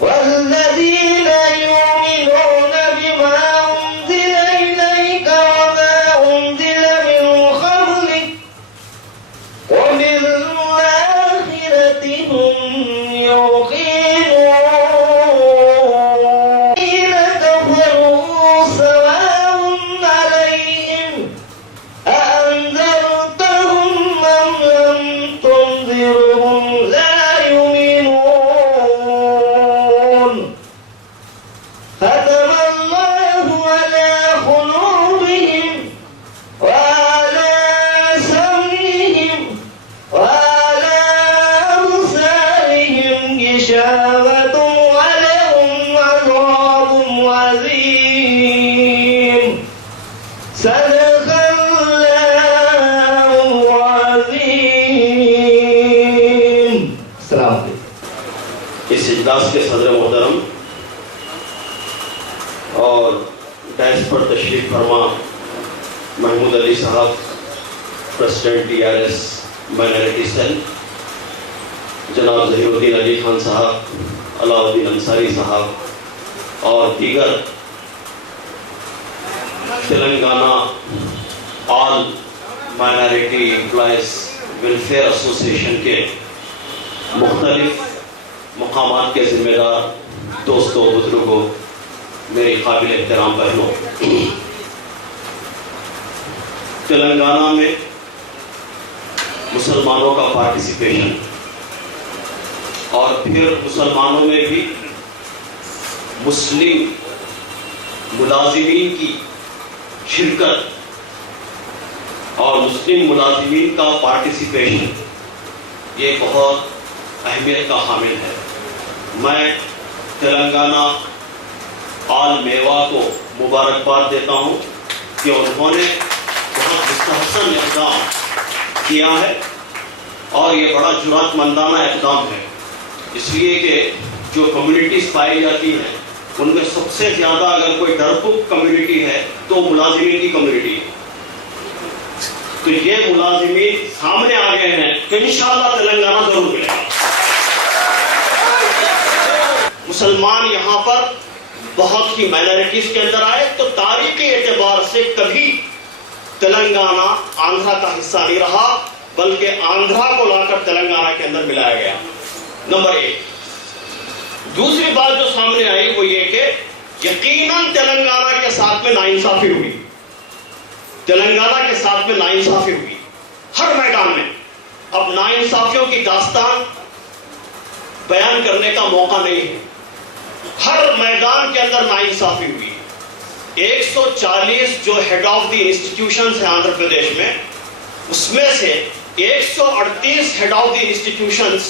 والذين يؤمنون بما أنزل إليك وما أنزل من قبلك وبالآخرة هم يوقنون الذين كفروا سواء عليهم أأنذرتهم أم لم تنذرهم لا يؤمنون ختم الله على قلوبهم وعلى سمعهم وعلى أبصارهم غشاوة ولهم عذاب عظيم صدق الله العظيم. السلام علیکم. اس اجلاس کے صدر محترم اور ڈائس پر تشریف فرما محمود علی صاحب، پریزیڈنٹ TRS مائنارٹی سیل، جناب ظہیر الدین علی خان صاحب، علاء الدین انصاری صاحب اور دیگر تلنگانہ آل مائنارٹی امپلائیز ویلفیئر ایسوسیشن کے مختلف مقامات کے ذمہ دار دوستوں، بزرگوں، میری قابل احترام بہنوں، تلنگانہ میں مسلمانوں کا پارٹیسپیشن اور پھر مسلمانوں میں بھی مسلم ملازمین کی شرکت اور مسلم ملازمین کا پارٹیسپیشن، یہ بہت اہمیت کا حامل ہے۔ میں تلنگانہ آل میوا کو مبارکباد دیتا ہوں کہ انہوں نے بہت مستحسن اقدام کیا ہے اور یہ بڑا جرات مندانہ اقدام ہے، اس لیے کہ جو کمیونٹیز پائی جاتی ہیں ان میں سب سے زیادہ اگر کوئی ڈرپوک کمیونٹی ہے تو ملازمین کی کمیونٹی ہے۔ تو یہ ملازمین سامنے آ گئے ہیں تو انشاءاللہ تلنگانہ ضرور ملے گا۔ مسلمان یہاں پر بہت ہی مائنارٹیز کے اندر آئے تو تاریخی اعتبار سے کبھی تلنگانہ آندھرا کا حصہ نہیں رہا، بلکہ آندھرا کو لا کر تلنگانہ کے اندر ملایا گیا، نمبر 1۔ دوسری بات جو سامنے آئی وہ یہ کہ یقیناً تلنگانہ کے ساتھ میں ناانصافی ہوئی، تلنگانہ کے ساتھ میں ناانصافی ہوئی ہر میدان میں۔ اب ناانصافیوں کی داستان بیان کرنے کا موقع نہیں ہے، ہر میدان کے اندر ناانصافی ہوئی۔ 140 جو ہیڈ آف دی انسٹیٹیوشنز ہیں آندھرا پردیش میں، اس میں سے 138 head of the institutions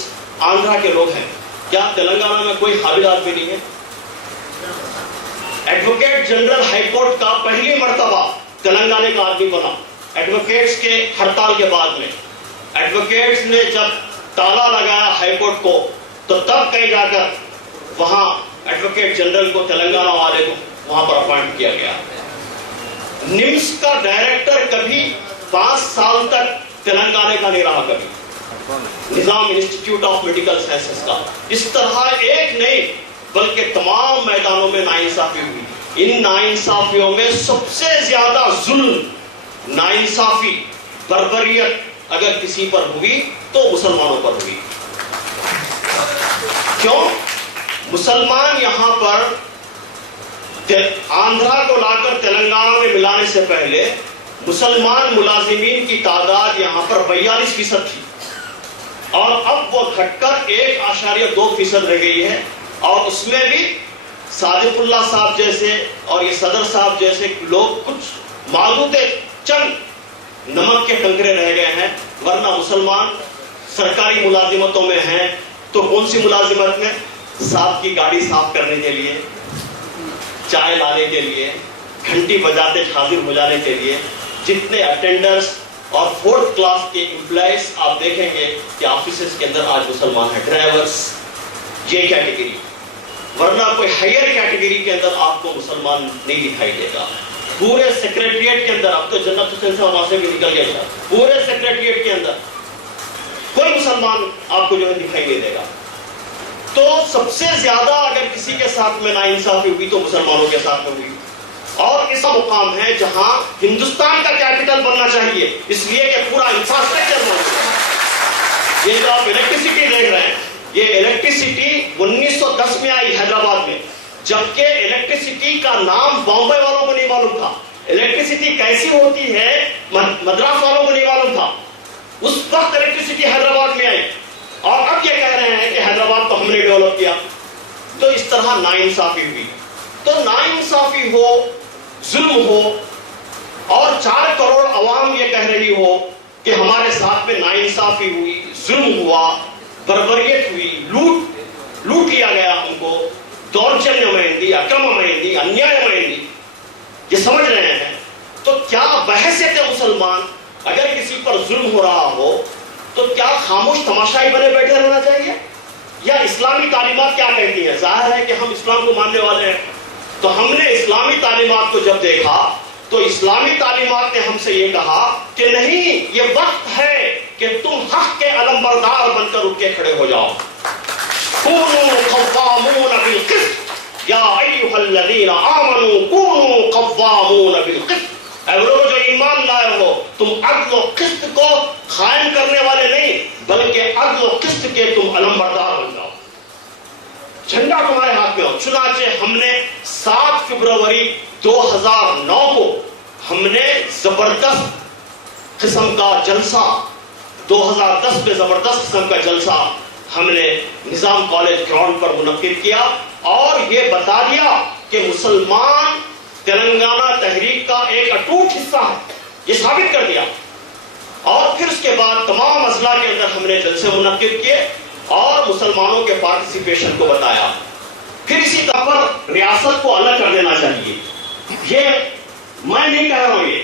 Andhra کے لوگ ہیں۔ کیا تلنگانہ میں کوئی قابل آدمی نہیں ہے؟ ایڈوکیٹ جنرل ہائی کورٹ کا پہلی مرتبہ تلنگانہ کا آدمی بنا، ایڈوکیٹس کے ہڑتال کے بعد میں۔ ایڈوکیٹس نے جب تالا لگایا ہائی کورٹ کو تو تب کہیں جا کر وہاں ایڈوکیٹ جنرل کو تلنگانہ والے کو وہاں پر اپوائنٹ کیا گیا۔ نمس کا ڈائریکٹر کبھی 5 سال تک تلنگانہ کا نہیں رہا، کبھی نظام انسٹیٹیوٹ آف میڈیکل سائنسز کا۔ اس طرح ایک نہیں بلکہ تمام میدانوں میں ناانصافی ہوئی۔ ان ناانصافیوں میں سب سے زیادہ ظلم، ناانصافی، بربریت اگر کسی پر ہوئی تو مسلمانوں پر ہوئی۔ کیوں؟ مسلمان یہاں پر آندھرا کو لا کر تلنگانہ میں ملانے سے پہلے مسلمان ملازمین کی تعداد یہاں پر 42% تھی، اور اب وہ گھٹ کر 1.2% رہ گئی ہے، اور اس میں بھی صادق اللہ صاحب جیسے اور یہ صدر صاحب جیسے لوگ کچھ معدودے چند نمک کے کنکرے رہ گئے ہیں، ورنہ مسلمان سرکاری ملازمتوں میں ہیں تو کون سی ملازمت میں؟ صاحب کی گاڑی صاف کرنے کے لیے، چائے لانے کے لیے، گھنٹی بجاتے حاضر ہو جانے کے لیے. جتنے اٹینڈرز اور 4th کلاس کے امپلائیز آپ دیکھیں گے کہ آفیسز کے اندر آج مسلمان ہیں. ڈرائیورز یہ کیٹیگری، ورنہ کوئی ہائر کیٹیگری کے اندر آپ کو مسلمان نہیں دکھائی دے گا. پورے سیکریٹریٹ کے اندر، اب تو جنت حسین صاحب وہاں سے بھی نکل گیا تھا، پورے سیکریٹریٹ کے اندر کوئی مسلمان آپ کو جو ہے دکھائی نہیں دے گا. تو سب سے زیادہ اگر کسی کے ساتھ میں ناانصافی ہوئی تو مسلمانوں کے ساتھ میں ہوئی. اور ایسا مقام ہے جہاں ہندوستان کا کیپٹل بننا چاہیے، اس لیے کہ پورا انفراسٹرکچر موجود ہے. یہ جو آپ الیکٹریسٹی دیکھ رہے ہیں، یہ الیکٹریسٹی 1910 میں آئی حیدرآباد میں، جبکہ الیکٹریسٹی کا نام بامبے والوں کو نہیں معلوم تھا. الیکٹریسٹی کیسی ہوتی ہے مدراس والوں کو نہیں معلوم تھا. اس وقت الیکٹریسٹی حیدرآباد میں آئی، اور اب یہ کہہ رہے ہیں کہ حیدرآباد کو ہم نے ڈیولپ کیا. تو اس طرح ناانصافی ہوئی. تو ناانصافی ہو، ظلم ہو، اور 4 کروڑ عوام یہ کہہ رہی ہو کہ ہمارے ساتھ میں ناانصافی ہوئی، ظلم ہوا، بربریت ہوئی، لوٹ لیا گیا ہم کو، دورجنیہమైندی، اکرمమైندی، انیایమైندی، یہ سمجھ رہے ہیں. تو کیا بحیثیت مسلمان اگر کسی پر ظلم ہو رہا ہو تو کیا خاموش تماشائی بنے بیٹھے رہنا چاہیے؟ یا اسلامی تعلیمات کیا کہتی ہیں؟ ظاہر ہے کہ ہم اسلام کو ماننے والے ہیں، تو ہم نے اسلامی تعلیمات کو جب دیکھا تو اسلامی تعلیمات نے ہم سے یہ کہا کہ نہیں، یہ وقت ہے کہ تم حق کے علمبردار بن کر اٹھ کے کھڑے ہو جاؤ. کونوا قوامون بالقسط یا ایھا الذین آمنوا کونوا قوامون بالقسط. اے لوگوں جو ایمان لائے ہو، تم عدل و قسط کو قائم کرنے والے نہیں بلکہ عدل و قسط کے تم علمبردار بن جاؤ. جھنڈا تمہارے ہاتھ میں ہو. چنانچہ ہم نے 7 فروری 2009 کو ہم نے زبردست قسم کا جلسہ، 2010 میں زبردست قسم کا جلسہ ہم نے نظام کالج گراؤنڈ پر منعقد کیا اور یہ بتا دیا کہ مسلمان تلنگانہ تحریک کا ایک اٹوٹ حصہ ہے. یہ ثابت کر دیا. اور پھر اس کے بعد تمام اضلاع کے اندر ہم نے جلسے منعقد کیے اور مسلمانوں کے پارٹیسپیشن کو بتایا. پھر اسی طرح پر ریاست کو الگ کر دینا چاہیے. یہ میں نہیں کہہ رہا ہوں، یہ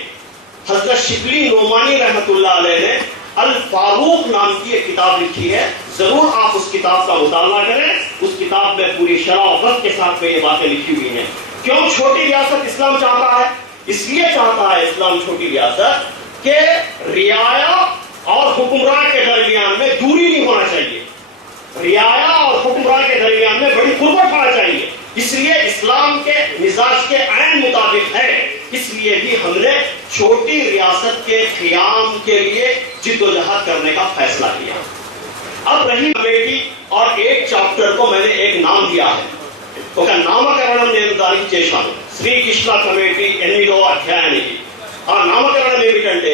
حضرت شبلی نعمانی رحمت اللہ علیہ نے الفاروق نام کی ایک کتاب لکھی ہے. ضرور آپ اس کتاب کا مطالعہ کریں. اس کتاب میں پوری شرح و ضبط کے ساتھ میں یہ باتیں لکھی ہوئی ہیں. کیوں چھوٹی ریاست اسلام چاہتا ہے؟ اس لیے چاہتا ہے اسلام چھوٹی ریاست کہ رعایا اور حکمران کے درمیان میں دوری نہیں ہونا چاہیے. رعایا اور حکمران کے درمیان میں بڑی قربت ہونا چاہیے. اس لیے اسلام کے مزاج کے عین مطابق ہے. اس لیے بھی ہم نے چھوٹی ریاست کے قیام کے لیے جدوجہد کرنے کا فیصلہ کیا. اب رہی کمیٹی اور ایک چیپٹر کو میں نے ایک نام دیا ہے. ನಾಮಕರಣಂ ನೇಮಕಾರಿ చేశాను. శ్రీకృష్ణ కమిటీ 8వ అధ్యాయానికి ఆ నామకరణం ఏమిటంటే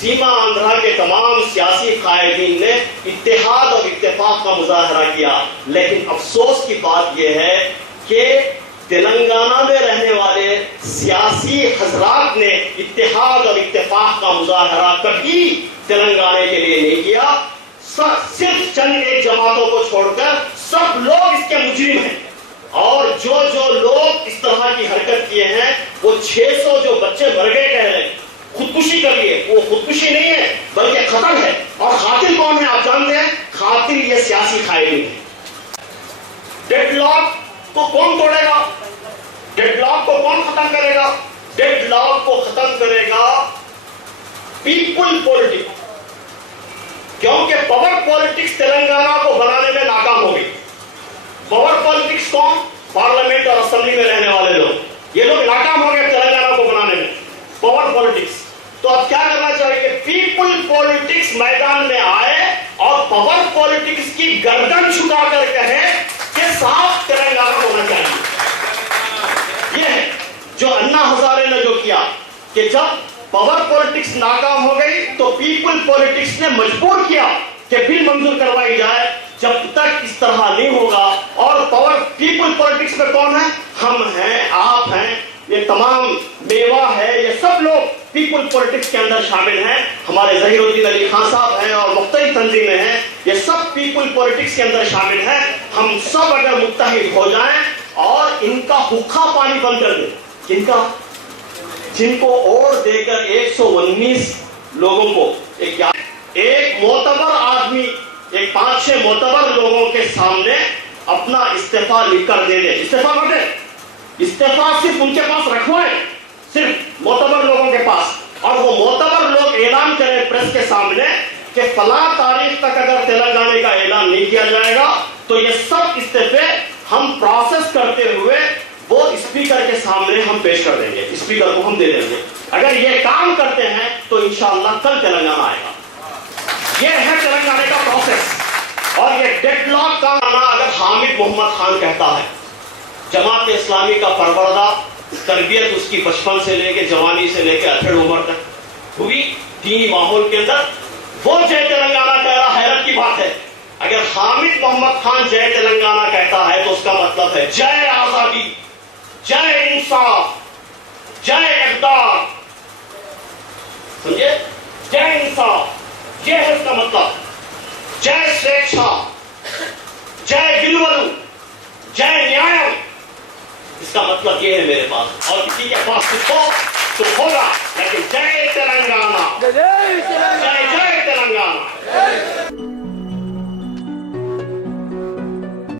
سیما آندھرا کے تمام سیاسی قائدین نے اتحاد اور اتفاق کا مظاہرہ کیا، لیکن افسوس کی بات یہ ہے کہ تلنگانہ میں رہنے والے سیاسی حضرات نے اتحاد اور اتفاق کا مظاہرہ کبھی تلنگانہ کے لیے نہیں کیا. صرف چند ایک جماعتوں کو چھوڑ کر سب لوگ اس کے مجرم ہیں، اور جو لوگ اس طرح کی حرکت کیے ہیں وہ 600 جو بچے مر گئے کہہ رہے ہیں خودکشی کر لیے، وہ خودکشی نہیں ہے بلکہ قتل ہے. اور قاتل کون ہے آپ جانتے ہیں؟ قاتل یہ سیاسی قائدین ہے. ڈیڈ لاک کو کون توڑے گا؟ ڈیڈ لاک کو کون ختم کرے گا؟ ڈیڈ لاک کو ختم کرے گا پیپل پولیٹکس، کیونکہ پاور پالیٹکس تلنگانہ کو بنانے میں ناکام ہو گئی. پاور پالیٹکس کون؟ پارلیمنٹ اور اسمبلی میں رہنے والے لوگ، یہ لوگ ناکام ہو گئے تلنگانہ کو بنانے میں. پاور پالیٹکس تو اب کیا کرنا چاہیے؟ پیپل پالیٹکس میدان میں آئے اور پاور پالیٹکس کی گردن چھکا کر کہے کہ صاف تلنگانہ ہونا چاہیے. یہ ہے جو انا ہزارے نے جو کیا کہ جب پاور پالیٹکس ناکام ہو گئی تو پیپل پالیٹکس نے مجبور کیا کہ بل منظور کروائی جائے. جب تک اس طرح نہیں ہوگا، اور پاور پیپل پالیٹکس میں کون ہے؟ ہم ہیں، آپ ہیں، یہ تمام میوا ہے، یہ سب لوگ پیپل پالیٹکس کے اندر شامل ہیں. ہمارے ظہیر الدین علی خان صاحب ہیں اور مختلف تنظیمیں ہیں، یہ سب پیپل پالیٹکس کے اندر شامل ہیں. ہم سب اگر متحد ہو جائیں اور ان کا حقہ پانی بند کر دیں، جن کو اور دے کر 119 لوگوں کو ایک معتبر آدمی، ایک 5-6 معتبر لوگوں کے سامنے اپنا استعفیٰ لکھ کر دے دے. استعفیٰ کر دے، استعفیٰ صرف ان کے پاس رکھوائے، صرف معتبر لوگوں کے پاس، اور وہ معتبر لوگ اعلان کریں پریس کے سامنے کہ فلاں تاریخ تک اگر تلنگانہ کا اعلان نہیں کیا جائے گا تو یہ سب استعفے ہم پروسیس کرتے ہوئے وہ اسپیکر کے سامنے ہم پیش کر دیں گے، اسپیکر کو ہم دے دیں گے. اگر یہ کام کرتے ہیں تو انشاءاللہ کل تلنگانہ آئے گا. یہ ہے تلنگانہ کا پروسیس. اور یہ ڈیڈ لاک کا معنی اگر حامد محمد خان کہتا ہے، جماعت اسلامی کا پروردہ، تربیت اس کی بچپن سے لے کے جوانی سے لے کے اٹھڑ عمر تک ہوئی دینی ماحول کے اندر، وہ جے تلنگانہ کہہ رہا، حیرت کی بات ہے. اگر حامد محمد خان جے تلنگانہ کہتا ہے تو اس کا مطلب ہے جے آزادی، جے انصاف، جے اقدار.